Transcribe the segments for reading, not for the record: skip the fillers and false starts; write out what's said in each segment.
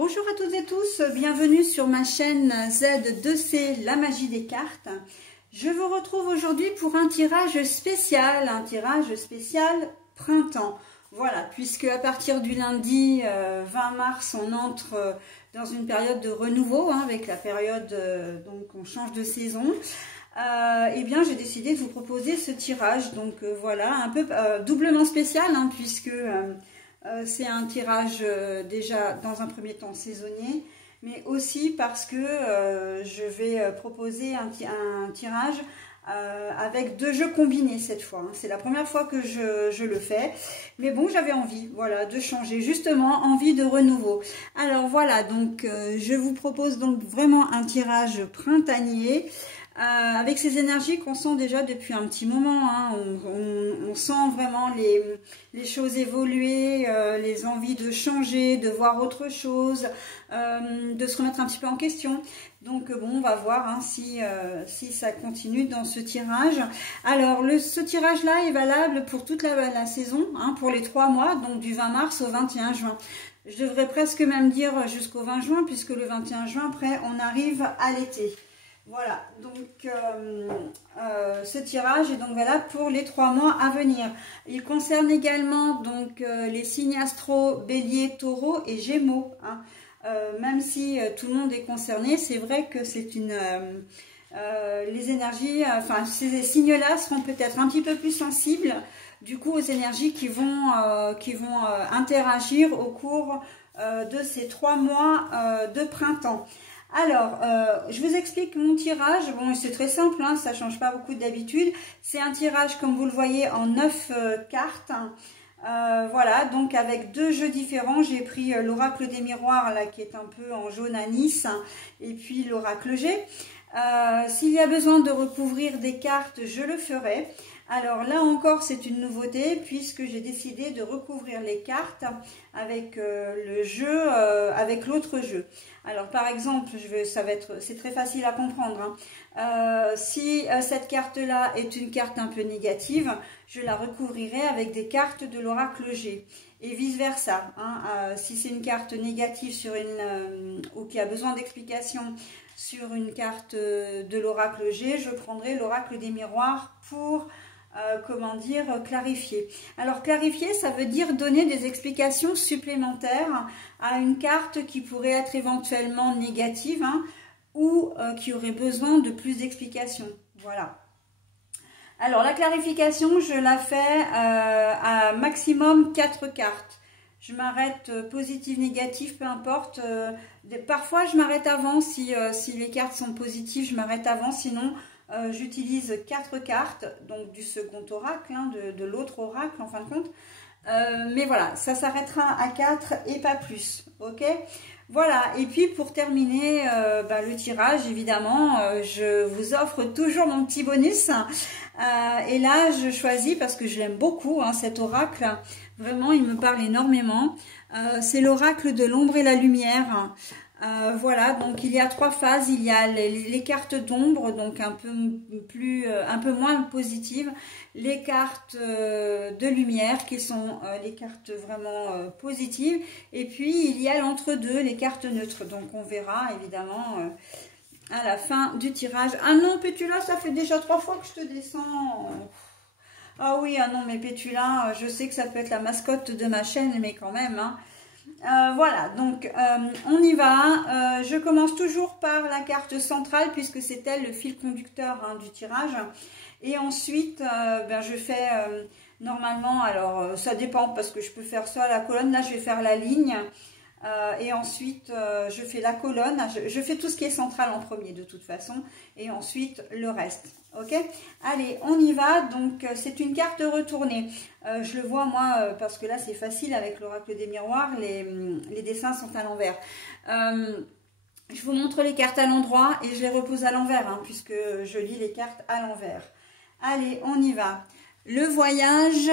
Bonjour à toutes et tous, bienvenue sur ma chaîne Z2C, la magie des cartes. Je vous retrouve aujourd'hui pour un tirage spécial printemps. Voilà, puisque à partir du lundi 20 mars, on entre dans une période de renouveau, avec la période, donc on change de saison. Eh bien, j'ai décidé de vous proposer ce tirage, donc voilà, un peu doublement spécial, puisque c'est un tirage déjà dans un premier temps saisonnier, mais aussi parce que je vais proposer un tirage avec deux jeux combinés cette fois. C'est la première fois que je le fais, mais bon, j'avais envie, voilà, de changer, justement, envie de renouveau. Alors voilà, donc je vous propose donc vraiment un tirage printanier. Avec ces énergies qu'on sent déjà depuis un petit moment, on sent vraiment les choses évoluer, les envies de changer, de voir autre chose, de se remettre un petit peu en question. Donc bon, on va voir si ça continue dans ce tirage. Alors ce tirage là est valable pour toute la saison, pour les 3 mois, donc du 20 mars au 21 juin. Je devrais presque même dire jusqu'au 20 juin, puisque le 21 juin, après, on arrive à l'été. Voilà, donc ce tirage est donc valable pour les 3 mois à venir. Il concerne également donc les signes astro, bélier, taureau et gémeaux. Même si tout le monde est concerné, c'est vrai que c'est les énergies, ces signes-là seront peut-être un petit peu plus sensibles du coup aux énergies qui vont interagir au cours de ces 3 mois de printemps. Alors, je vous explique mon tirage. Bon, c'est très simple, ça change pas beaucoup d'habitude. C'est un tirage, comme vous le voyez, en 9 cartes. Voilà, donc avec 2 jeux différents. J'ai pris l'oracle des miroirs, là, qui est un peu en jaune anis, et puis l'oracle G. S'il y a besoin de recouvrir des cartes, je le ferai. Alors là encore, c'est une nouveauté, puisque j'ai décidé de recouvrir les cartes avec le jeu, avec l'autre jeu. Alors par exemple, c'est très facile à comprendre. Si cette carte-là est une carte un peu négative, je la recouvrirai avec des cartes de l'oracle G. Et vice versa. Si c'est une carte négative sur ou qui a besoin d'explication sur une carte de l'oracle G, je prendrai l'oracle des miroirs pour clarifier. Alors clarifier, ça veut dire donner des explications supplémentaires à une carte qui pourrait être éventuellement négative, ou qui aurait besoin de plus d'explications. Voilà. Alors la clarification, je la fais à maximum 4 cartes. Je m'arrête positive, négative, peu importe. Parfois je m'arrête avant, si les cartes sont positives, je m'arrête avant, sinon j'utilise 4 cartes, donc du second oracle, de l'autre oracle en fin de compte. Mais voilà, ça s'arrêtera à 4 et pas plus, ok? Voilà, et puis pour terminer le tirage, évidemment, je vous offre toujours mon petit bonus. Et là, je choisis, parce que je l'aime beaucoup, cet oracle. Vraiment, il me parle énormément. C'est l'oracle de l'ombre et la lumière. Voilà, donc il y a 3 phases. Il y a les cartes d'ombre, donc un peu moins positives, les cartes de lumière qui sont les cartes vraiment positives, et puis il y a l'entre-deux, les cartes neutres. Donc on verra évidemment à la fin du tirage. Ah non, Pétula, ça fait déjà 3 fois que je te descends. Ah oui, non, mais Pétula, je sais que ça peut être la mascotte de ma chaîne, mais quand même, voilà, donc on y va. Je commence toujours par la carte centrale, puisque c'est elle le fil conducteur du tirage. Et ensuite, je fais normalement, alors ça dépend, parce que je peux faire ça à la colonne. Là, je vais faire la ligne. Et ensuite, je fais la colonne. Je fais tout ce qui est central en premier, de toute façon. Et ensuite, le reste. Ok? Allez, on y va. Donc, c'est une carte retournée. Je le vois, moi, parce que là, c'est facile avec l'oracle des miroirs. Les dessins sont à l'envers. Je vous montre les cartes à l'endroit et je les repose à l'envers, puisque je lis les cartes à l'envers. Allez, on y va. Le voyage,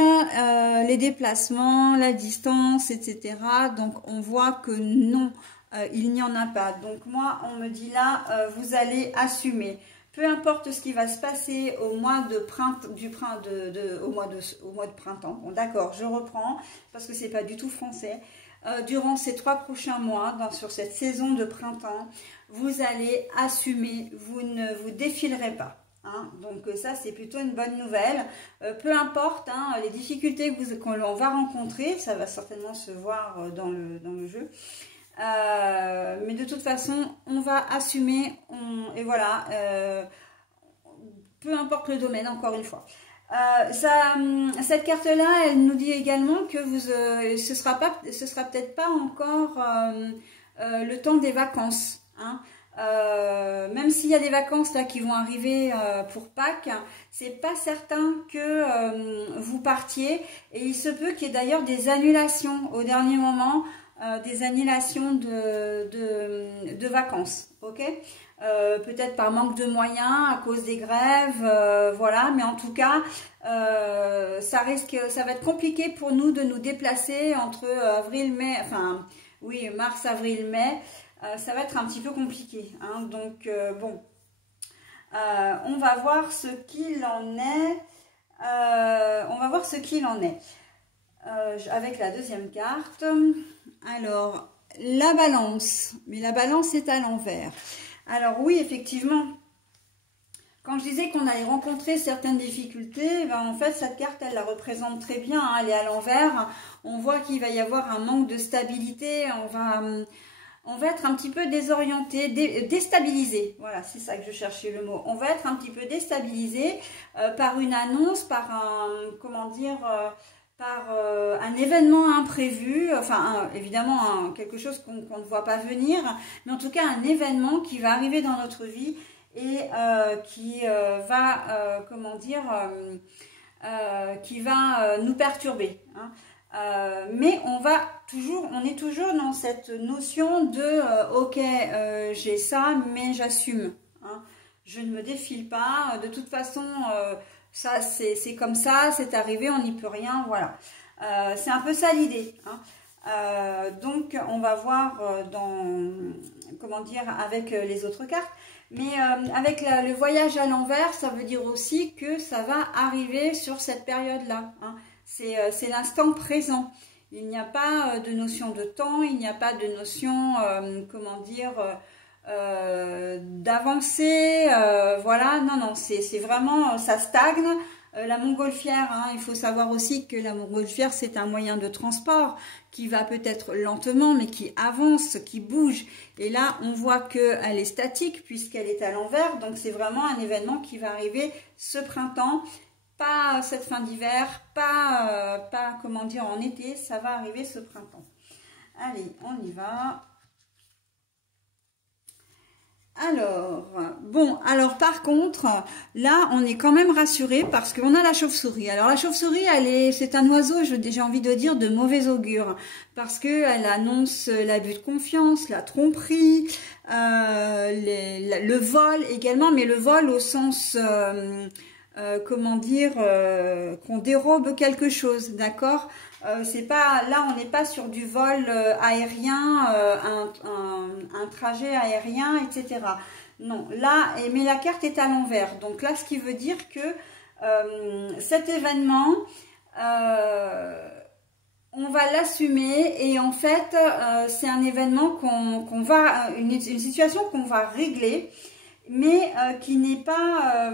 les déplacements, la distance, etc. Donc, on voit que non, il n'y en a pas. Donc, moi, on me dit là, vous allez assumer. Peu importe ce qui va se passer au mois de printemps, au mois de printemps. Bon, d'accord, je reprends, parce que c'est pas du tout français. durant ces 3 prochains mois, sur cette saison de printemps, vous allez assumer, vous ne vous défilerez pas. Hein. Donc ça, c'est plutôt une bonne nouvelle. Peu importe hein, les difficultés qu'on va rencontrer, ça va certainement se voir dans le jeu. Mais de toute façon, on va assumer, et voilà, peu importe le domaine, encore une fois. Cette carte-là, elle nous dit également que ce sera peut-être pas encore le temps des vacances. Hein. Même s'il y a des vacances là qui vont arriver pour Pâques, c'est pas certain que vous partiez. Et il se peut qu'il y ait d'ailleurs des annulations au dernier moment, des annulations de vacances. Ok. Peut-être par manque de moyens à cause des grèves, voilà, mais en tout cas ça va être compliqué pour nous de nous déplacer entre avril, mai, enfin oui, mars, avril, mai, ça va être un petit peu compliqué, hein, donc bon, on va voir ce qu'il en est, avec la deuxième carte. Alors la balance, mais la balance est à l'envers. Alors oui, effectivement, quand je disais qu'on allait rencontrer certaines difficultés, ben en fait, cette carte, elle la représente très bien, hein, elle est à l'envers. On voit qu'il va y avoir un manque de stabilité, on va être un petit peu désorienté, déstabilisé. Voilà, c'est ça que je cherchais le mot. On va être un petit peu déstabilisé par une annonce, par un événement imprévu, enfin évidemment quelque chose qu'on ne voit pas venir, mais en tout cas un événement qui va arriver dans notre vie et qui va, qui va nous perturber. Hein. Mais on est toujours dans cette notion de ok, j'ai ça, mais j'assume. Hein. Je ne me défile pas, de toute façon... ça, c'est comme ça, c'est arrivé, on n'y peut rien, voilà. C'est un peu ça l'idée. Hein. Donc, on va voir avec les autres cartes. Mais avec le voyage à l'envers, ça veut dire aussi que ça va arriver sur cette période-là. Hein. C'est l'instant présent. Il n'y a pas de notion de temps, il n'y a pas de notion, d'avancer, voilà, non, c'est vraiment, ça stagne. La montgolfière, hein, il faut savoir aussi que la montgolfière, c'est un moyen de transport qui va peut-être lentement, mais qui avance, qui bouge. Et là, on voit qu'elle est statique puisqu'elle est à l'envers. Donc, c'est vraiment un événement qui va arriver ce printemps, pas cette fin d'hiver, pas en été, ça va arriver ce printemps. Allez, on y va. Alors par contre, là, on est quand même rassuré parce qu'on a la chauve-souris. Alors la chauve-souris, c'est un oiseau, j'ai envie de dire, de mauvais augure parce qu'elle annonce l'abus de confiance, la tromperie, le vol également, mais le vol au sens, qu'on dérobe quelque chose, d'accord ? Là, on n'est pas sur du vol aérien, un trajet aérien, etc. Non, là, mais la carte est à l'envers. Donc là, ce qui veut dire que cet événement, on va l'assumer et en fait, c'est un événement une situation qu'on va régler, mais qui n'est pas,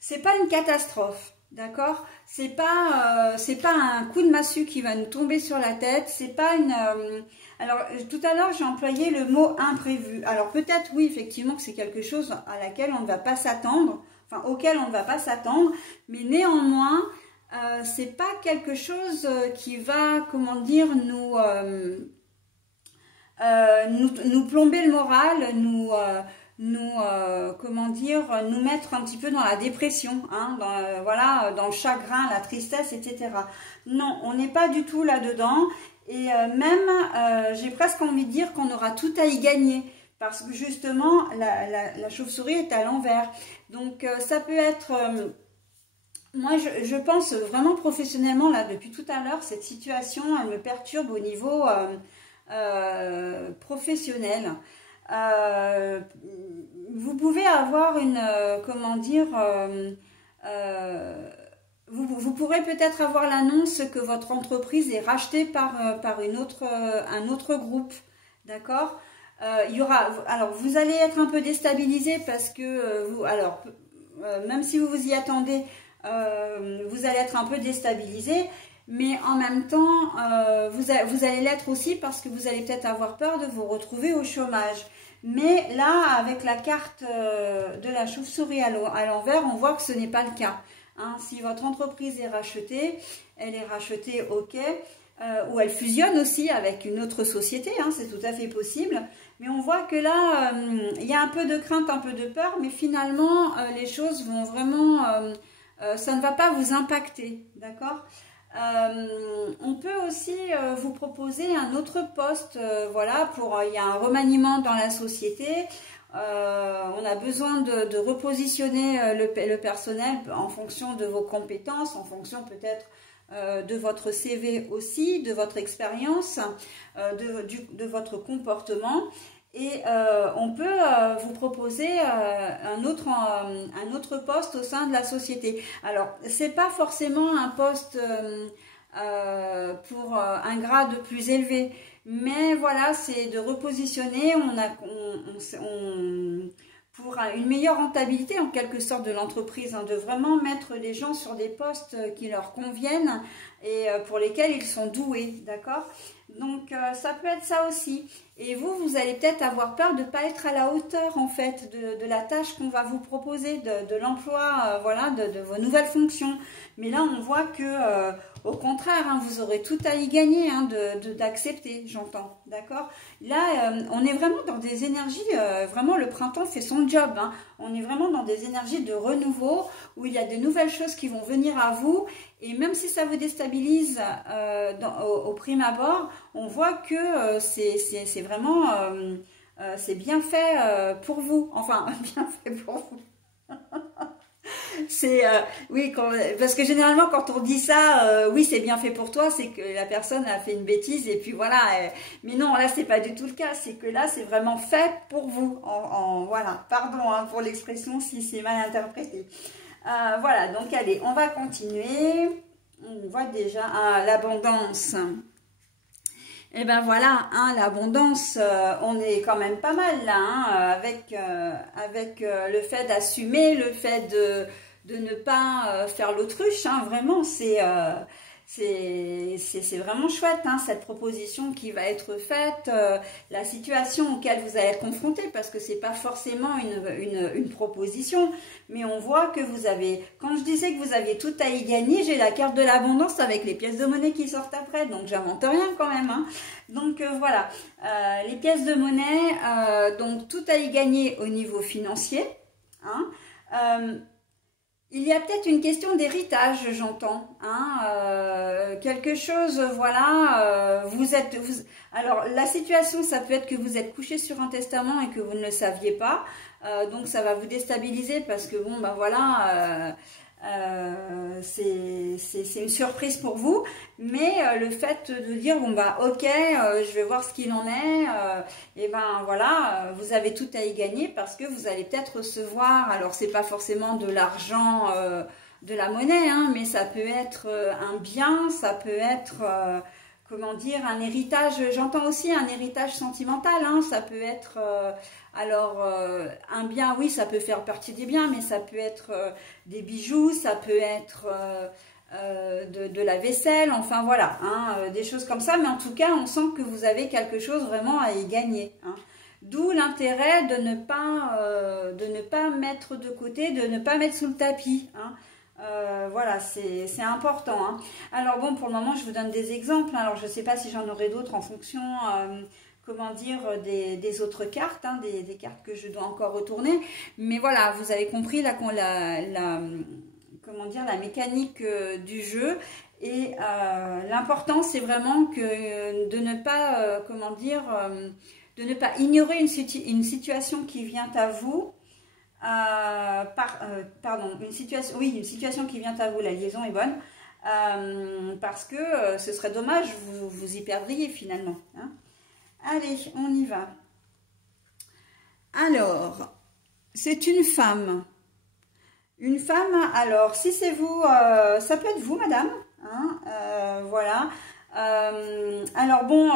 c'est pas une catastrophe. D'accord, c'est pas un coup de massue qui va nous tomber sur la tête, c'est pas une alors tout à l'heure j'ai employé le mot imprévu. Alors peut-être oui effectivement que c'est quelque chose à laquelle on ne va pas s'attendre, enfin auquel on ne va pas s'attendre, mais néanmoins c'est pas quelque chose qui va nous plomber le moral, nous mettre un petit peu dans la dépression, hein, dans le chagrin, la tristesse, etc. Non, on n'est pas du tout là-dedans. Et j'ai presque envie de dire qu'on aura tout à y gagner. Parce que justement, la chauve-souris est à l'envers. Donc, ça peut être... moi, je pense vraiment professionnellement, là, depuis tout à l'heure, cette situation, elle me perturbe au niveau professionnel. Vous pouvez avoir vous pourrez peut-être avoir l'annonce que votre entreprise est rachetée par, un autre groupe, d'accord? Alors vous allez être un peu déstabilisé parce que même si vous vous y attendez, vous allez être un peu déstabilisé, mais en même temps, vous allez l'être aussi parce que vous allez peut-être avoir peur de vous retrouver au chômage. Mais là, avec la carte de la chauve-souris à l'envers, on voit que ce n'est pas le cas. Hein. Si votre entreprise est rachetée, elle est rachetée, ok, ou elle fusionne aussi avec une autre société, hein, c'est tout à fait possible. Mais on voit que là, il y a un peu de crainte, un peu de peur, mais finalement, les choses vont vraiment... ça ne va pas vous impacter, d'accord? On peut aussi vous proposer un autre poste, voilà, il y a un remaniement dans la société, on a besoin de repositionner le personnel en fonction de vos compétences, en fonction peut-être de votre CV aussi, de votre expérience, de votre comportement. Et on peut vous proposer un autre poste au sein de la société. Alors, c'est pas forcément un poste pour un grade plus élevé, mais voilà, c'est de repositionner. Pour une meilleure rentabilité en quelque sorte de l'entreprise, hein, de vraiment mettre les gens sur des postes qui leur conviennent et pour lesquels ils sont doués, d'accord? Donc ça peut être ça aussi. Et vous allez peut-être avoir peur de ne pas être à la hauteur en fait de la tâche qu'on va vous proposer, de l'emploi, voilà, de vos nouvelles fonctions. Mais là on voit que au contraire, hein, vous aurez tout à y gagner hein, d'accepter, j'entends, d'accord? Là, on est vraiment dans des énergies, vraiment le printemps fait son job, hein. On est vraiment dans des énergies de renouveau, où il y a de nouvelles choses qui vont venir à vous, et même si ça vous déstabilise au prime abord, on voit que c'est vraiment, c'est bien fait pour vous, enfin, bien fait pour vous. C'est oui, parce que généralement quand on dit ça, oui c'est bien fait pour toi, c'est que la personne a fait une bêtise et puis voilà. Mais non, là c'est pas du tout le cas, c'est que là c'est vraiment fait pour vous. Voilà, pardon hein, pour l'expression si c'est mal interprété. Voilà, donc allez, on va continuer. On voit déjà l'abondance. Et ben voilà, hein, l'abondance, on est quand même pas mal là, hein, avec le fait d'assumer, le fait de ne pas faire l'autruche, hein, vraiment, c'est vraiment chouette, hein, cette proposition qui va être faite, la situation auquel vous allez être confronté, parce que c'est pas forcément une proposition, mais on voit que vous avez, quand je disais que vous aviez tout à y gagner, j'ai la carte de l'abondance avec les pièces de monnaie qui sortent après, donc j'invente rien quand même, hein. Donc voilà, les pièces de monnaie, donc tout à y gagner au niveau financier, hein. Il y a peut-être une question d'héritage, j'entends, hein, quelque chose, voilà, alors la situation, ça peut être que vous êtes couché sur un testament et que vous ne le saviez pas, donc ça va vous déstabiliser parce que bon, ben voilà, c'est une surprise pour vous, mais le fait de dire bon bah ok, je vais voir ce qu'il en est, et ben voilà, vous avez tout à y gagner parce que vous allez peut-être recevoir, alors c'est pas forcément de l'argent, de la monnaie, hein, mais ça peut être un bien, ça peut être comment dire, un héritage, j'entends aussi un héritage sentimental, hein, ça peut être un bien, oui, ça peut faire partie des biens, mais ça peut être des bijoux, ça peut être de la vaisselle, enfin voilà, hein, des choses comme ça, mais en tout cas, on sent que vous avez quelque chose vraiment à y gagner, hein. D'où l'intérêt de ne pas mettre de côté, de ne pas mettre sous le tapis, hein. Voilà, c'est important, hein. Alors bon, pour le moment, je vous donne des exemples. Alors, je ne sais pas si j'en aurai d'autres en fonction, comment dire, des autres cartes, hein, des cartes que je dois encore retourner. Mais voilà, vous avez compris comment dire, la mécanique du jeu. Et l'important, c'est vraiment que de ne pas, comment dire, de ne pas ignorer une situation qui vient à vous. Pardon, une situation qui vient à vous, la liaison est bonne, parce que ce serait dommage, vous y perdriez finalement, hein. Allez, on y va. Alors, c'est une femme Une femme, alors si c'est vous, ça peut être vous madame, hein, voilà. Alors bon,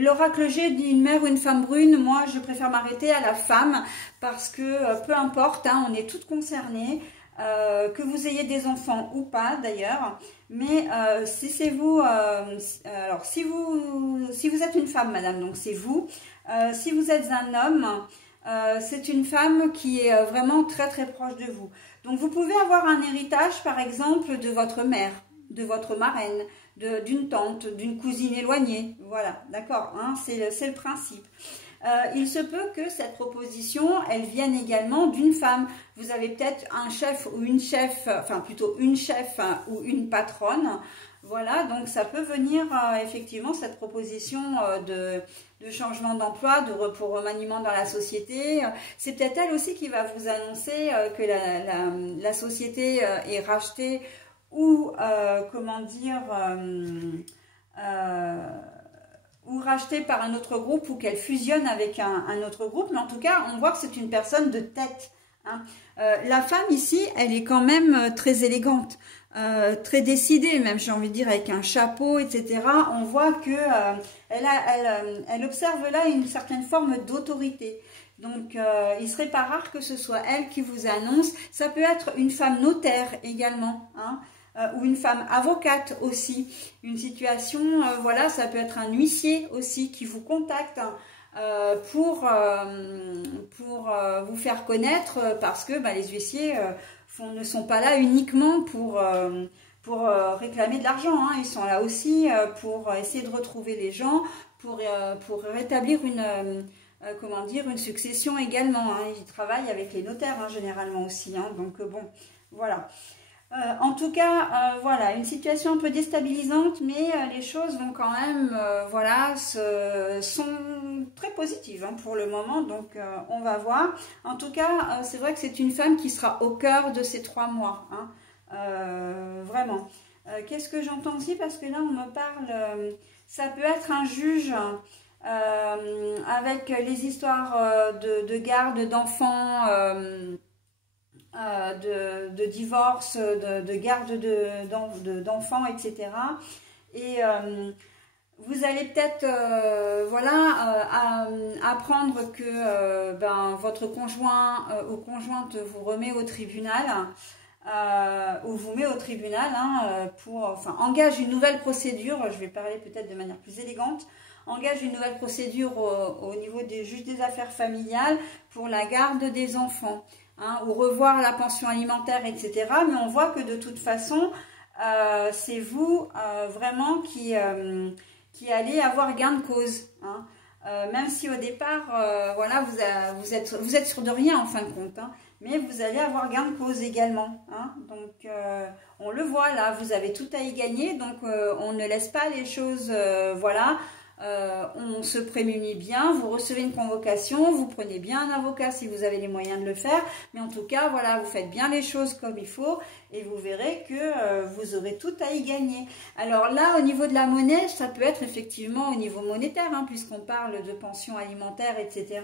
l'oracle G dit une mère ou une femme brune, moi je préfère m'arrêter à la femme parce que peu importe, hein, on est toutes concernées, que vous ayez des enfants ou pas d'ailleurs, mais si c'est vous, alors si vous êtes une femme madame, donc c'est vous, si vous êtes un homme, c'est une femme qui est vraiment très très proche de vous. Donc vous pouvez avoir un héritage par exemple de votre mère, de votre marraine, d'une tante, d'une cousine éloignée, voilà, d'accord, hein, c'est le principe. Il se peut que cette proposition, elle vienne également d'une femme. Vous avez peut-être un chef ou une chef, enfin plutôt une chef ou une patronne, voilà, donc ça peut venir effectivement cette proposition de changement d'emploi, pour remaniement dans la société. C'est peut-être elle aussi qui va vous annoncer que la société est rachetée ou comment dire ou rachetée par un autre groupe ou qu'elle fusionne avec un autre groupe, mais en tout cas on voit que c'est une personne de tête, hein. La femme ici elle est quand même très élégante, très décidée même, j'ai envie de dire, avec un chapeau etc. On voit que elle observe là une certaine forme d'autorité. Donc, il serait pas rare que ce soit elle qui vous annonce. Ça peut être une femme notaire également, hein, ou une femme avocate aussi. Une situation, voilà, ça peut être un huissier aussi qui vous contacte, hein, pour vous faire connaître, parce que les huissiers ne sont pas là uniquement pour réclamer de l'argent, hein. Ils sont là aussi pour essayer de retrouver les gens, pour rétablir comment dire, une succession également, hein. Ils travaillent avec les notaires, hein, généralement aussi, hein. Donc bon, voilà. En tout cas, voilà, une situation un peu déstabilisante, mais les choses vont quand même, voilà, sont très positives, hein, pour le moment, donc on va voir. En tout cas, c'est vrai que c'est une femme qui sera au cœur de ces 3 mois, hein, vraiment. Qu'est-ce que j'entends aussi? Parce que là, on me parle, ça peut être un juge, avec les histoires de garde d'enfants, de divorce, de garde d'enfants, etc. Et vous allez peut-être voilà, apprendre que votre conjoint ou conjointe vous remet au tribunal, ou vous met au tribunal, hein, engage une nouvelle procédure. Je vais parler peut-être de manière plus élégante. Engage une nouvelle procédure au niveau des juges des affaires familiales pour la garde des enfants, hein, ou revoir la pension alimentaire, etc. Mais on voit que de toute façon, c'est vous vraiment qui allez avoir gain de cause, hein. Même si au départ, voilà, vous êtes sûr de rien en fin de compte, hein, mais vous allez avoir gain de cause également, hein. Donc on le voit là, vous avez tout à y gagner, donc on ne laisse pas les choses, voilà. On se prémunit bien, vous recevez une convocation, vous prenez bien un avocat si vous avez les moyens de le faire, mais en tout cas, voilà, vous faites bien les choses comme il faut et vous verrez que vous aurez tout à y gagner. Alors là, au niveau de la monnaie, ça peut être effectivement au niveau monétaire, hein, puisqu'on parle de pension alimentaire, etc.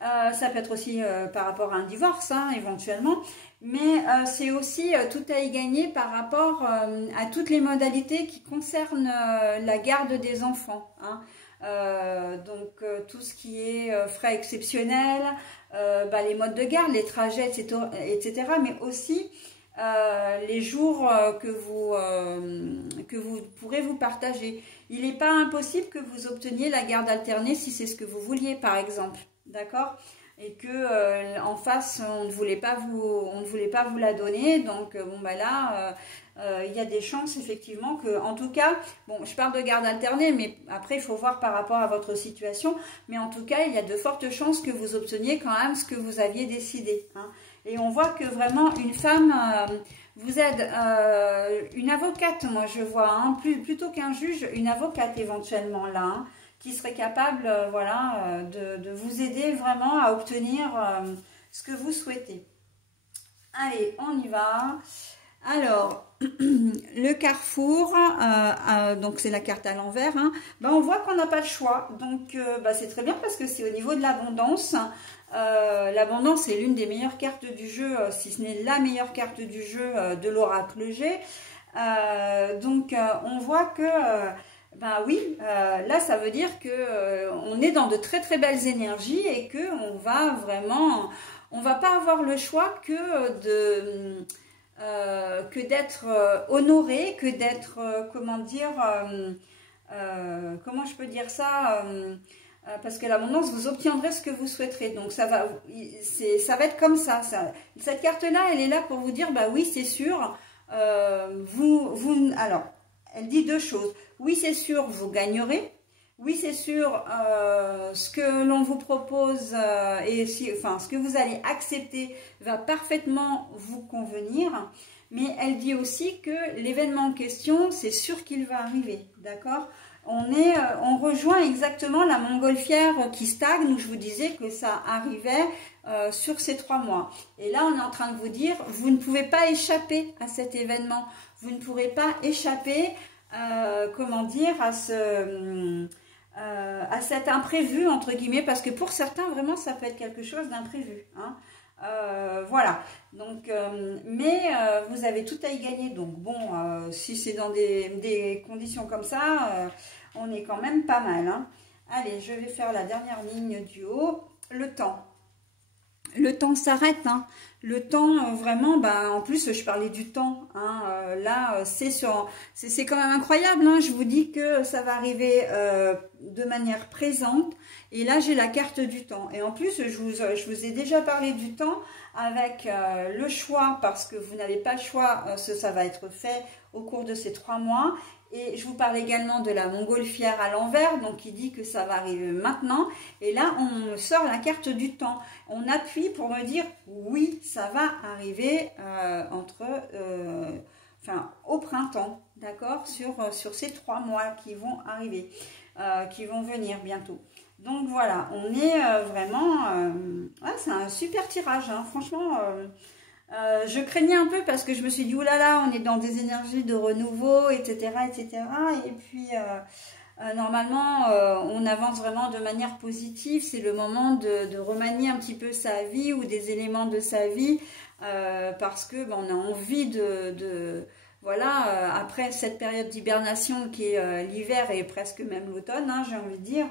Ça peut être aussi par rapport à un divorce, hein, éventuellement, mais c'est aussi tout à y gagner par rapport à toutes les modalités qui concernent la garde des enfants, hein. Donc tout ce qui est frais exceptionnels, les modes de garde, les trajets, etc. Mais aussi les jours que vous pourrez vous partager. Il n'est pas impossible que vous obteniez la garde alternée si c'est ce que vous vouliez, par exemple. D'accord? Et que en face on ne voulait pas vous la donner, donc bon là il y a des chances effectivement que, en tout cas, bon, je parle de garde alternée, mais après il faut voir par rapport à votre situation, mais en tout cas il y a de fortes chances que vous obteniez quand même ce que vous aviez décidé, hein. Et on voit que vraiment une femme vous aide, une avocate, moi je vois, hein, plutôt qu'un juge, une avocate éventuellement là, hein, qui serait capable, voilà, de vous aider vraiment à obtenir ce que vous souhaitez. Allez, on y va. Alors, le carrefour, donc c'est la carte à l'envers, hein, ben on voit qu'on n'a pas le choix. Donc, c'est très bien parce que c'est au niveau de l'abondance. L'abondance est l'une des meilleures cartes du jeu, si ce n'est la meilleure carte du jeu de l'oracle G. On voit que, oui, là ça veut dire que on est dans de très très belles énergies et que on va vraiment, on va pas avoir le choix que d'être honoré, que d'être, comment dire, comment je peux dire ça, parce que l'abondance, vous obtiendrez ce que vous souhaiterez. Donc ça va être comme ça. Cette carte-là, elle est là pour vous dire, bah oui, c'est sûr. Alors, elle dit deux choses. Oui, c'est sûr, vous gagnerez. Oui, c'est sûr, ce que l'on vous propose ce que vous allez accepter va parfaitement vous convenir. Mais elle dit aussi que l'événement en question, c'est sûr qu'il va arriver, d'accord? On rejoint exactement la montgolfière qui stagne, où je vous disais que ça arrivait sur ces 3 mois. Et là, on est en train de vous dire, vous ne pouvez pas échapper à cet événement. Vous ne pourrez pas échapper, comment dire, à cet imprévu, entre guillemets, parce que pour certains, vraiment, ça peut être quelque chose d'imprévu, hein. Voilà, donc, vous avez tout à y gagner. Donc bon, si c'est dans des conditions comme ça, on est quand même pas mal, hein. Allez, je vais faire la dernière ligne du haut. Le temps. Le temps s'arrête, hein. Le temps, vraiment, en plus, je parlais du temps, hein. Là, c'est quand même incroyable, hein. Je vous dis que ça va arriver de manière présente. Et là, j'ai la carte du temps. Et en plus, je vous ai déjà parlé du temps avec le choix, parce que vous n'avez pas le choix, ça va être fait au cours de ces 3 mois. Et je vous parle également de la montgolfière à l'envers, donc il dit que ça va arriver maintenant. Et là, on sort la carte du temps. On appuie pour me dire, oui, ça va arriver au printemps, d'accord, sur ces 3 mois qui vont arriver, qui vont venir bientôt. Donc voilà, on est vraiment... c'est un super tirage, hein, franchement... je craignais un peu parce que je me suis dit, oulala, on est dans des énergies de renouveau, etc. etc. Et puis, normalement, on avance vraiment de manière positive. C'est le moment de remanier un petit peu sa vie ou des éléments de sa vie parce que on a envie voilà, après cette période d'hibernation qui est l'hiver et presque même l'automne, hein, j'ai envie de dire,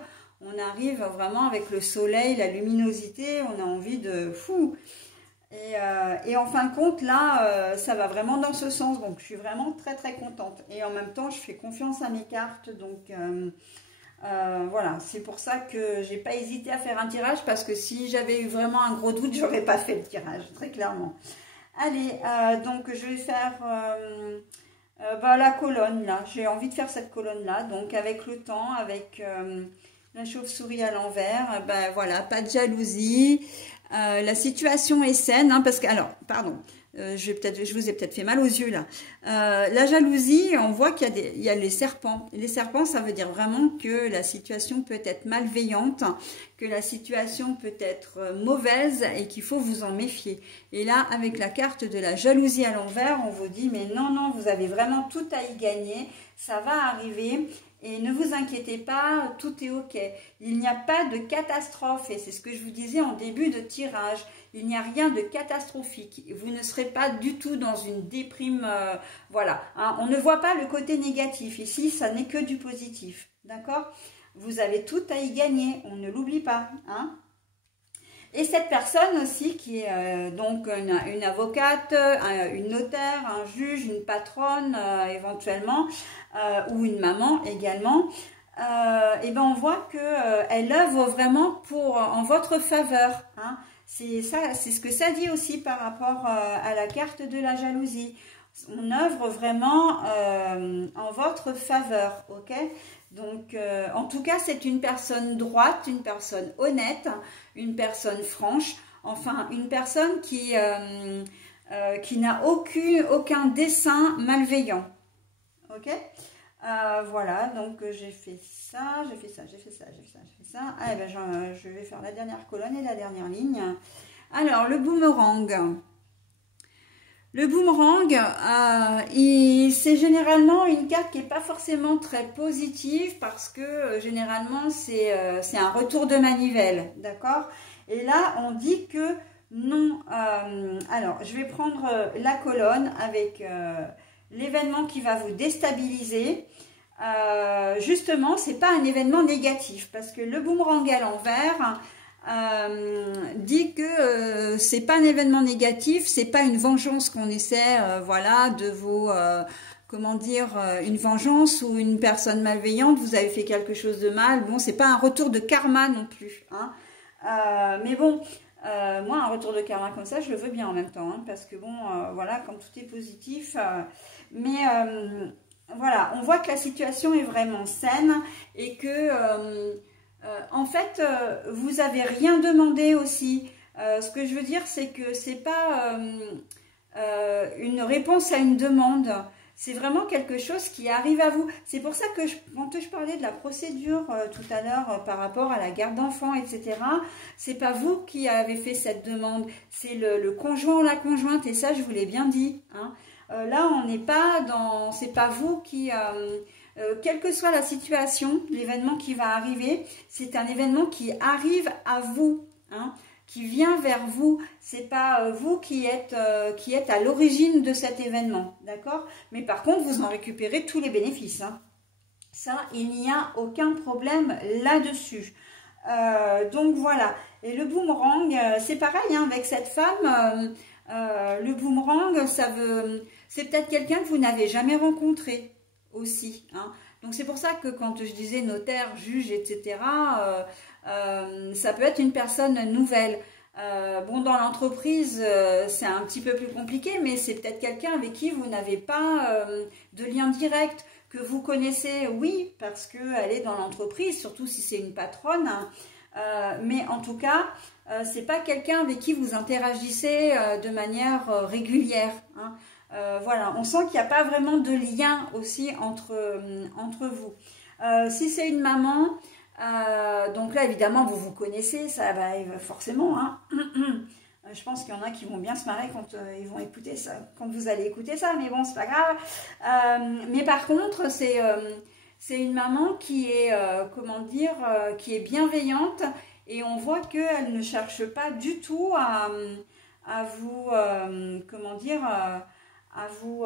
on arrive vraiment avec le soleil, la luminosité, on a envie de fou. Et en fin de compte, là, ça va vraiment dans ce sens. Donc, je suis vraiment très, très contente. Et en même temps, je fais confiance à mes cartes. Donc, voilà. C'est pour ça que j'ai pas hésité à faire un tirage. Parce que si j'avais eu vraiment un gros doute, j'aurais pas fait le tirage, très clairement. Allez, donc, je vais faire la colonne, là. J'ai envie de faire cette colonne-là. Donc, avec le temps, avec... la chauve-souris à l'envers, voilà, pas de jalousie. La situation est saine, hein, parce que, alors, pardon, je vous ai peut-être fait mal aux yeux là. La jalousie, on voit qu'il y a les serpents. Et les serpents, ça veut dire vraiment que la situation peut être malveillante, que la situation peut être mauvaise et qu'il faut vous en méfier. Et là, avec la carte de la jalousie à l'envers, on vous dit, mais non, non, vous avez vraiment tout à y gagner, ça va arriver. Et ne vous inquiétez pas, tout est ok. Il n'y a pas de catastrophe, et c'est ce que je vous disais en début de tirage. Il n'y a rien de catastrophique. Vous ne serez pas du tout dans une déprime, voilà. Hein, on ne voit pas le côté négatif. Ici, ça n'est que du positif, d'accord? Vous avez tout à y gagner, on ne l'oublie pas, hein? Et cette personne aussi qui est donc une avocate, une notaire, un juge, une patronne éventuellement, ou une maman également, et on voit qu'elle œuvre vraiment en votre faveur, hein. C'est ce que ça dit aussi par rapport à la carte de la jalousie. On œuvre vraiment en votre faveur, ok? Donc, en tout cas, c'est une personne droite, une personne honnête, une personne franche, enfin, une personne qui n'a aucun dessein malveillant, ok? Voilà, donc j'ai fait ça, j'ai fait ça, j'ai fait ça, j'ai fait ça, j'ai fait ça. Ah, je vais faire la dernière colonne et la dernière ligne. Alors, le boomerang. Le boomerang, c'est généralement une carte qui n'est pas forcément très positive parce que généralement c'est un retour de manivelle, d'accord? Et là on dit que non. Alors je vais prendre la colonne avec l'événement qui va vous déstabiliser. Justement, c'est pas un événement négatif parce que le boomerang à l'envers dit que c'est pas un événement négatif, c'est pas une vengeance qu'on essaie, voilà, de vous, comment dire, une vengeance ou une personne malveillante, vous avez fait quelque chose de mal. Bon, c'est pas un retour de karma non plus, hein. Mais bon, moi, un retour de karma comme ça, je le veux bien en même temps, hein, parce que bon, voilà, comme tout est positif, mais voilà, on voit que la situation est vraiment saine et que en fait, vous avez rien demandé aussi. Ce que je veux dire, c'est que c'est pas une réponse à une demande. C'est vraiment quelque chose qui arrive à vous. C'est pour ça que quand je parlais de la procédure tout à l'heure par rapport à la garde d'enfants, etc., c'est pas vous qui avez fait cette demande, c'est le conjoint ou la conjointe, et ça, je vous l'ai bien dit, hein. Là, on n'est pas dans... C'est pas vous qui... quelle que soit la situation, l'événement qui va arriver, c'est un événement qui arrive à vous, hein, qui vient vers vous. C'est pas vous qui êtes à l'origine de cet événement, d'accord? Mais par contre, vous en récupérez tous les bénéfices, hein. Ça, il n'y a aucun problème là-dessus. Donc voilà. Et le boomerang, c'est pareil, hein, avec cette femme. Le boomerang, c'est peut-être quelqu'un que vous n'avez jamais rencontré aussi, hein. Donc c'est pour ça que quand je disais notaire, juge, etc., ça peut être une personne nouvelle. Bon, dans l'entreprise, c'est un petit peu plus compliqué, mais c'est peut-être quelqu'un avec qui vous n'avez pas de lien direct, que vous connaissez, oui, parce qu'elle est dans l'entreprise, surtout si c'est une patronne, hein. Mais en tout cas, c'est pas quelqu'un avec qui vous interagissez de manière régulière, hein. Voilà, on sent qu'il n'y a pas vraiment de lien aussi entre vous. Si c'est une maman, donc là évidemment vous connaissez, ça va forcément, hein. Je pense qu'il y en a qui vont bien se marrer quand ils vont écouter ça, quand vous allez écouter ça, mais bon, c'est pas grave. Mais par contre, c'est une maman qui est, comment dire, qui est bienveillante, et on voit qu'elle ne cherche pas du tout à vous, comment dire, à vous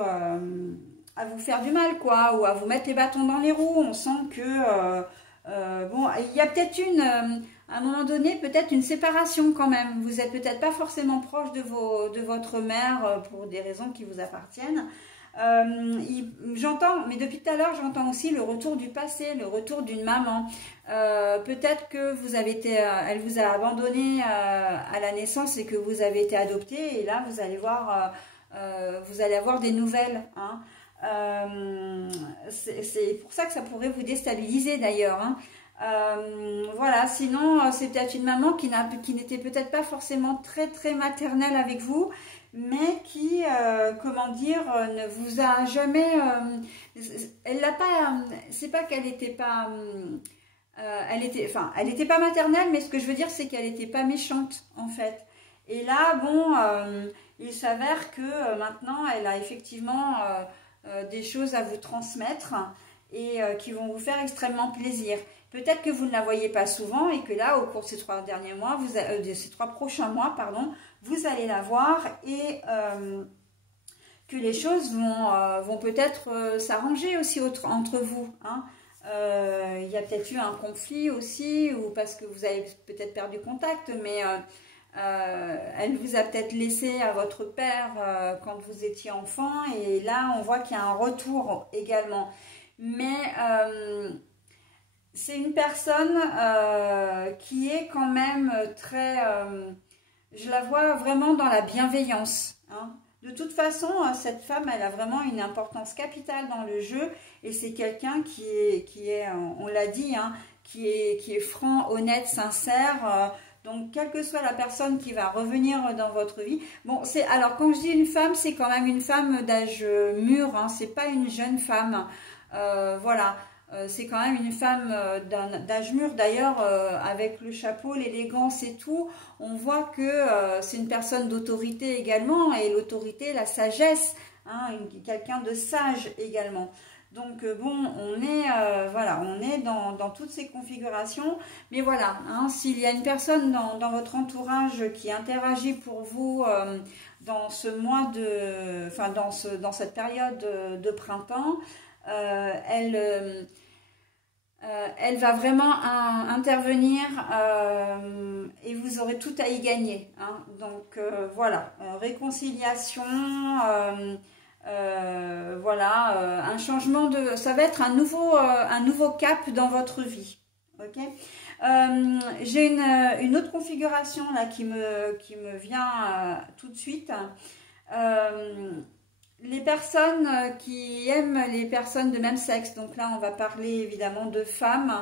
faire du mal, quoi, ou à vous mettre les bâtons dans les roues. On sent que, bon, il y a peut-être à un moment donné, peut-être une séparation quand même. Vous n'êtes peut-être pas forcément proche de votre mère pour des raisons qui vous appartiennent. J'entends, mais depuis tout à l'heure, j'entends aussi le retour du passé, le retour d'une maman. Peut-être que vous avez été, elle vous a abandonné à la naissance et que vous avez été adopté, et là vous allez voir, vous allez avoir des nouvelles, hein. C'est pour ça que ça pourrait vous déstabiliser d'ailleurs, hein. Voilà, sinon c'est peut-être une maman qui n'était peut-être pas forcément très maternelle avec vous, mais qui, comment dire, ne vous a jamais, elle l'a pas, c'est pas qu'elle n'était pas, elle était pas maternelle, mais ce que je veux dire, c'est qu'elle n'était pas méchante, en fait. Et là, bon, il s'avère que maintenant, elle a effectivement des choses à vous transmettre et qui vont vous faire extrêmement plaisir. Peut-être que vous ne la voyez pas souvent et que là, au cours de ces 3 derniers mois, ces 3 prochains mois, pardon, vous allez la voir et que les choses vont peut-être s'arranger aussi entre vous, hein. Il y a peut-être eu un conflit aussi, ou parce que vous avez peut-être perdu contact, mais elle vous a peut-être laissé à votre père quand vous étiez enfant, et là on voit qu'il y a un retour également. Mais c'est une personne qui est quand même très... je la vois vraiment dans la bienveillance, hein. De toute façon, cette femme, elle a vraiment une importance capitale dans le jeu, et c'est quelqu'un qui est, on l'a dit, hein, qui est franc, honnête, sincère. Donc, quelle que soit la personne qui va revenir dans votre vie. Bon, alors quand je dis une femme, c'est quand même une femme d'âge mûr, hein, c'est pas une jeune femme. Voilà. c'est quand même une femme d'âge mûr. D'ailleurs, avec le chapeau, l'élégance et tout, on voit que c'est une personne d'autorité également, et l'autorité, la sagesse, hein, quelqu'un de sage également. Donc bon, on est voilà, on est dans toutes ces configurations. Mais voilà, hein, s'il y a une personne dans votre entourage qui interagit pour vous dans ce mois de, enfin dans cette période de printemps, elle va vraiment intervenir et vous aurez tout à y gagner. Hein. Donc voilà, réconciliation. Voilà, un changement de... Ça va être un nouveau cap dans votre vie. Ok. J'ai une autre configuration là qui me vient tout de suite. Les personnes qui aiment les personnes de même sexe, donc là on va parler évidemment de femmes.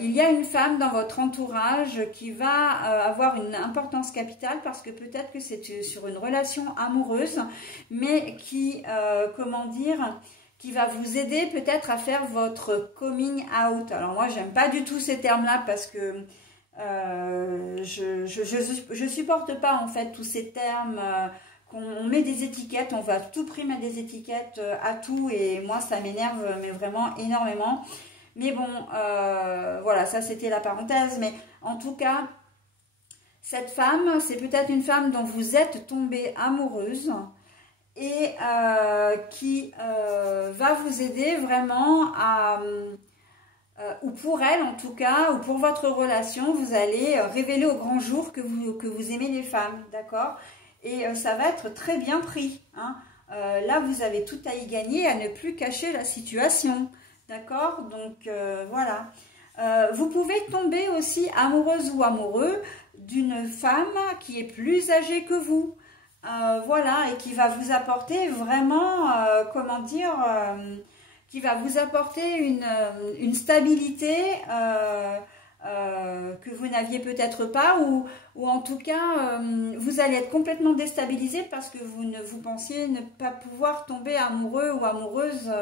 Il y a une femme dans votre entourage qui va avoir une importance capitale parce que peut-être que c'est sur une relation amoureuse, mais qui, comment dire, qui va vous aider peut-être à faire votre coming out. Alors moi, j'aime pas du tout ces termes-là parce que je supporte pas en fait tous ces termes. Qu'on met des étiquettes, on va à tout prix mettre des étiquettes à tout, et moi ça m'énerve mais vraiment énormément. Mais bon, voilà, ça c'était la parenthèse. Mais en tout cas, cette femme, c'est peut-être une femme dont vous êtes tombée amoureuse et qui va vous aider vraiment à, ou pour elle en tout cas, ou pour votre relation, vous allez révéler au grand jour que vous aimez les femmes, d'accord? Et ça va être très bien pris, hein. Là, vous avez tout à y gagner, à ne plus cacher la situation. D'accord? Donc, voilà. Vous pouvez tomber aussi amoureuse ou amoureux d'une femme qui est plus âgée que vous. Voilà, et qui va vous apporter vraiment, comment dire, qui va vous apporter une stabilité que vous n'aviez peut-être pas, ou en tout cas, vous allez être complètement déstabilisé parce que vous pensiez ne pas pouvoir tomber amoureux ou amoureuse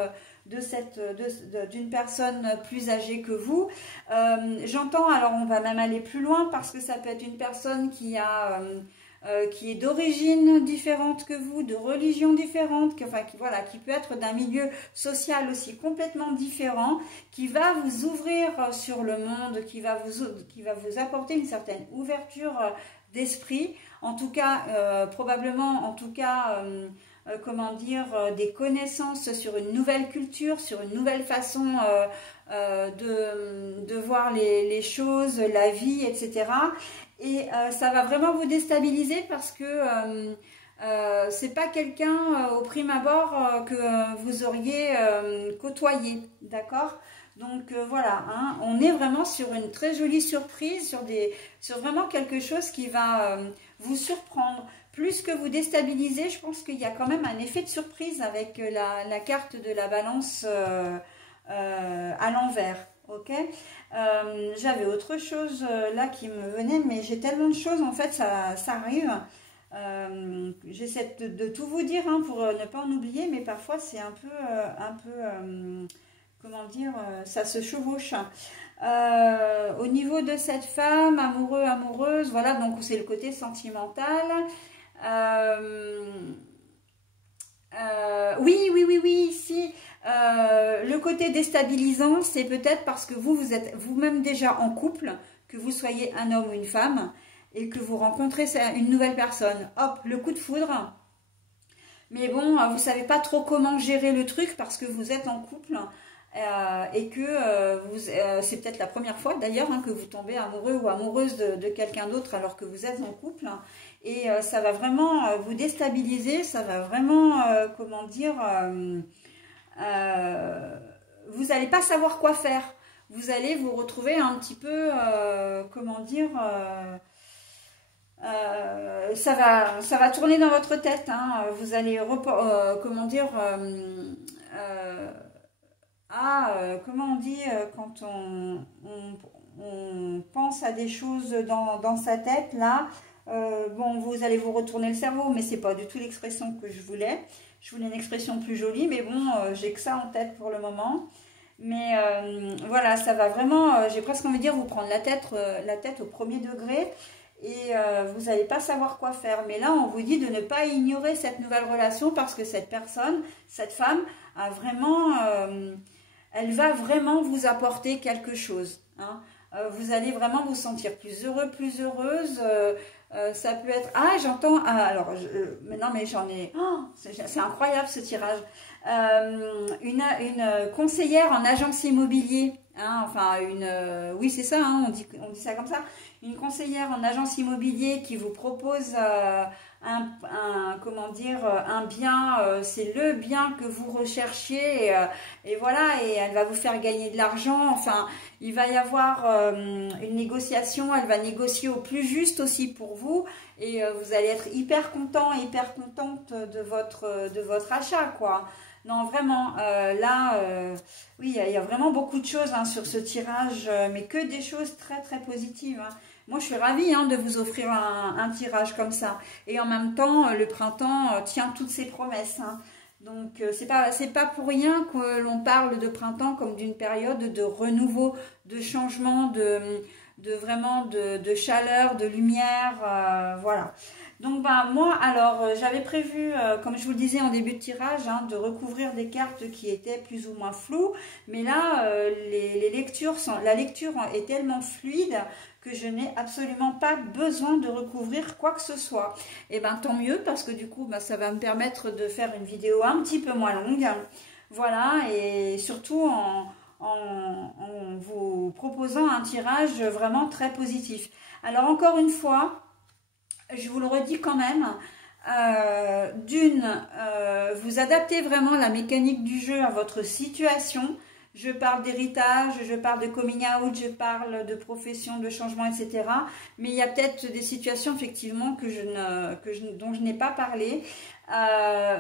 d'une personne plus âgée que vous. J'entends, alors on va même aller plus loin parce que ça peut être une personne qui est d'origine différente que vous, de religion différente, voilà, qui peut être d'un milieu social aussi complètement différent, qui va vous ouvrir sur le monde, qui va vous apporter une certaine ouverture d'esprit, en tout cas, probablement, en tout cas, comment dire, des connaissances sur une nouvelle culture, sur une nouvelle façon de voir les choses, la vie, etc. Et ça va vraiment vous déstabiliser parce que c'est pas quelqu'un au prime abord que vous auriez côtoyé, d'accord? Donc voilà, hein, on est vraiment sur une très jolie surprise, sur vraiment quelque chose qui va vous surprendre. Plus que vous déstabiliser, je pense qu'il y a quand même un effet de surprise avec la carte de la balance à l'envers. Ok, j'avais autre chose là qui me venait, mais j'ai tellement de choses, en fait, ça arrive. J'essaie de tout vous dire hein, pour ne pas en oublier, mais parfois c'est un peu comment dire, ça se chevauche. Au niveau de cette femme, amoureux, amoureuse, voilà, donc c'est le côté sentimental. Oui, si. Le côté déstabilisant, c'est peut-être parce que vous êtes vous-même déjà en couple, que vous soyez un homme ou une femme, et que vous rencontrez une nouvelle personne. Hop, le coup de foudre. Mais bon, vous ne savez pas trop comment gérer le truc parce que vous êtes en couple et que c'est peut-être la première fois d'ailleurs hein, que vous tombez amoureux ou amoureuse de quelqu'un d'autre alors que vous êtes en couple. Et ça va vraiment vous déstabiliser, ça va vraiment, comment dire, vous n'allez pas savoir quoi faire. Vous allez vous retrouver un petit peu, comment dire, ça va tourner dans votre tête. Hein. Vous allez, comment dire, comment on dit quand on pense à des choses dans sa tête, là. Bon, vous allez vous retourner le cerveau, mais c'est pas du tout l'expression que je voulais. Je voulais une expression plus jolie, mais bon, j'ai que ça en tête pour le moment. Mais voilà, ça va vraiment, j'ai presque envie de dire, vous prendre la tête au premier degré. Et vous n'allez pas savoir quoi faire. Mais là, on vous dit de ne pas ignorer cette nouvelle relation parce que cette personne, cette femme, a vraiment, elle va vraiment vous apporter quelque chose. Hein. Vous allez vraiment vous sentir plus heureux, plus heureuse. Ça peut être... Ah, j'entends... Ah, alors, non, mais j'en ai... Oh, c'est incroyable ce tirage. Une conseillère en agence immobilier. Hein, enfin, oui, c'est ça, hein, on dit ça comme ça. Une conseillère en agence immobilier qui vous propose comment dire, un bien, c'est le bien que vous recherchiez, et voilà, et elle va vous faire gagner de l'argent. Enfin, il va y avoir une négociation, elle va négocier au plus juste aussi pour vous, et vous allez être hyper content, hyper contente de votre achat, quoi. Non, vraiment, là, oui, il y a vraiment beaucoup de choses hein, sur ce tirage, mais que des choses très, très positives. Hein. Moi, je suis ravie hein, de vous offrir un tirage comme ça. Et en même temps, le printemps tient toutes ses promesses. Hein. Donc, c'est pas pour rien que l'on parle de printemps comme d'une période de renouveau, de changement, vraiment de chaleur, de lumière, voilà. Donc moi alors j'avais prévu, comme je vous le disais en début de tirage, hein, de recouvrir des cartes qui étaient plus ou moins floues, mais là la lecture est tellement fluide que je n'ai absolument pas besoin de recouvrir quoi que ce soit. Et bien tant mieux, parce que du coup ça va me permettre de faire une vidéo un petit peu moins longue, voilà, et surtout en vous proposant un tirage vraiment très positif. Alors encore une fois, je vous le redis quand même, vous adaptez vraiment la mécanique du jeu à votre situation. Je parle d'héritage, je parle de coming out, je parle de profession, de changement, etc. Mais il y a peut-être des situations effectivement dont je n'ai pas parlé,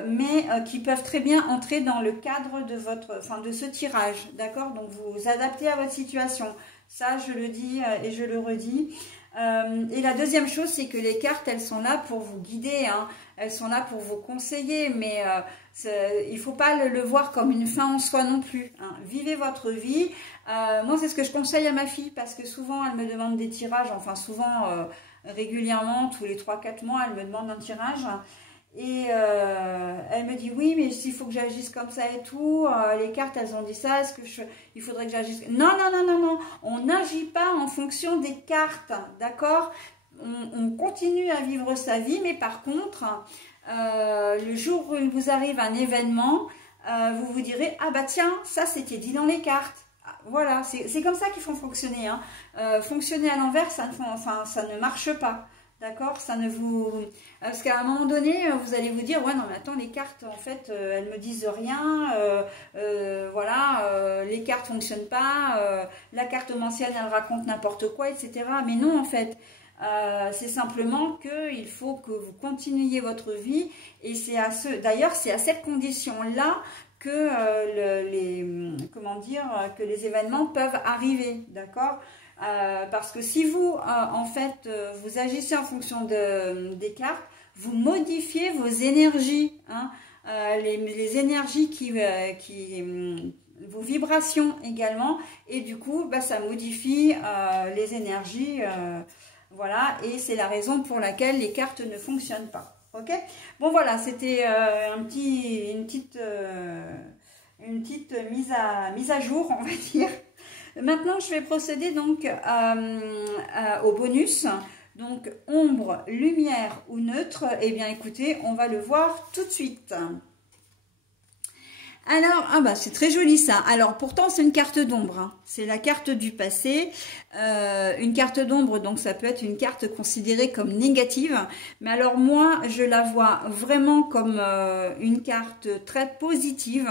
mais qui peuvent très bien entrer dans le cadre de ce tirage, d'accord? Donc vous adaptez à votre situation. Ça, je le dis et je le redis. Et la deuxième chose, c'est que les cartes, elles sont là pour vous guider, hein. Elles sont là pour vous conseiller, mais il ne faut pas le voir comme une fin en soi non plus, hein. Vivez votre vie. Moi, c'est ce que je conseille à ma fille, parce que souvent, elle me demande des tirages, enfin souvent, régulièrement, tous les 3-4 mois, elle me demande un tirage. Et elle me dit oui, mais s'il faut que j'agisse comme ça et tout, les cartes elles ont dit ça, il faudrait que j'agisse. Non, non, non, non, non, on n'agit pas en fonction des cartes, d'accord? On continue à vivre sa vie, mais par contre, le jour où il vous arrive un événement, vous vous direz ah bah tiens, ça c'était dit dans les cartes. Voilà, c'est comme ça qu'il faut fonctionner, hein. Fonctionner à l'envers, ça ne marche pas. D'accord, ça ne vous... Parce qu'à un moment donné, vous allez vous dire, ouais, non, mais attends, les cartes, en fait, elles me disent rien, voilà, les cartes fonctionnent pas, la carte mensuelle, elle raconte n'importe quoi, etc. Mais non, en fait, c'est simplement qu'il faut que vous continuiez votre vie, et d'ailleurs, c'est à cette condition-là que que les événements peuvent arriver, d'accord? Parce que si vous, en fait, vous agissez en fonction des cartes, vous modifiez vos énergies, hein, les énergies vos vibrations également, et du coup, bah, ça modifie les énergies, voilà, et c'est la raison pour laquelle les cartes ne fonctionnent pas. Ok? Bon, voilà, c'était une petite mise à jour, on va dire. Maintenant, je vais procéder donc au bonus. Donc, ombre, lumière ou neutre. Eh bien, écoutez, on va le voir tout de suite. Alors, ah bah c'est très joli ça. Alors, pourtant, c'est une carte d'ombre, hein. C'est la carte du passé. Une carte d'ombre, donc ça peut être une carte considérée comme négative. Mais alors, moi, je la vois vraiment comme une carte très positive.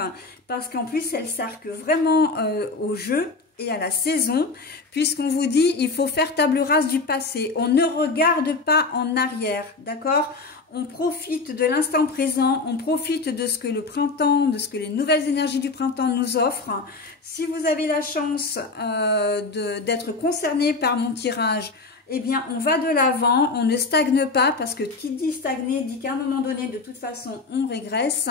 Parce qu'en plus, elle s'arque vraiment au jeu et à la saison, puisqu'on vous dit il faut faire table rase du passé. On ne regarde pas en arrière, d'accord? On profite de l'instant présent, on profite de ce que le printemps, de ce que les nouvelles énergies du printemps nous offrent. Si vous avez la chance d'être concerné par mon tirage eh bien on va de l'avant, on ne stagne pas, parce que qui dit stagner dit qu'à un moment donné de toute façon on régresse.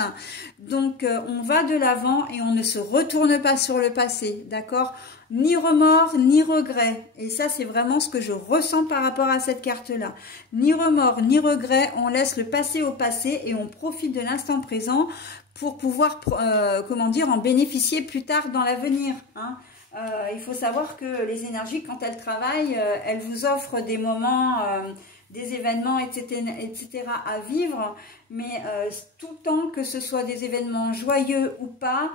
Donc on va de l'avant et on ne se retourne pas sur le passé, d'accord? Ni remords, ni regrets. Et ça, c'est vraiment ce que je ressens par rapport à cette carte-là. Ni remords, ni regrets. On laisse le passé au passé et on profite de l'instant présent pour pouvoir, comment dire, en bénéficier plus tard dans l'avenir. Hein. Il faut savoir que les énergies, quand elles travaillent, elles vous offrent des moments, des événements, etc. à vivre. Mais tout le temps, que ce soit des événements joyeux ou pas,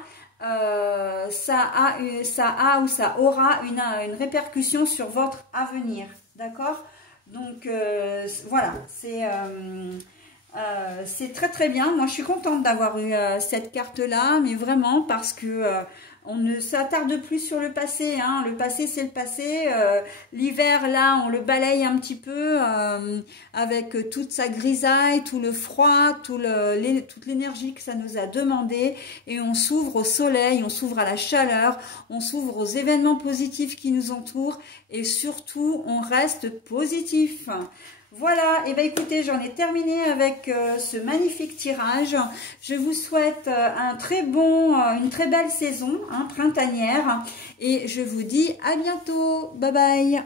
ça a ou ça aura une répercussion sur votre avenir, d'accord? Donc voilà, c'est très très bien. Moi je suis contente d'avoir eu cette carte là, mais vraiment parce que on ne s'attarde plus sur le passé, hein. Le passé c'est le passé. L'hiver là on le balaye un petit peu avec toute sa grisaille, tout le froid, toute l'énergie que ça nous a demandé, et on s'ouvre au soleil, on s'ouvre à la chaleur, on s'ouvre aux événements positifs qui nous entourent, et surtout on reste positif. Voilà, et bien écoutez, j'en ai terminé avec ce magnifique tirage. Je vous souhaite une très belle saison, hein, printanière, et je vous dis à bientôt. Bye bye.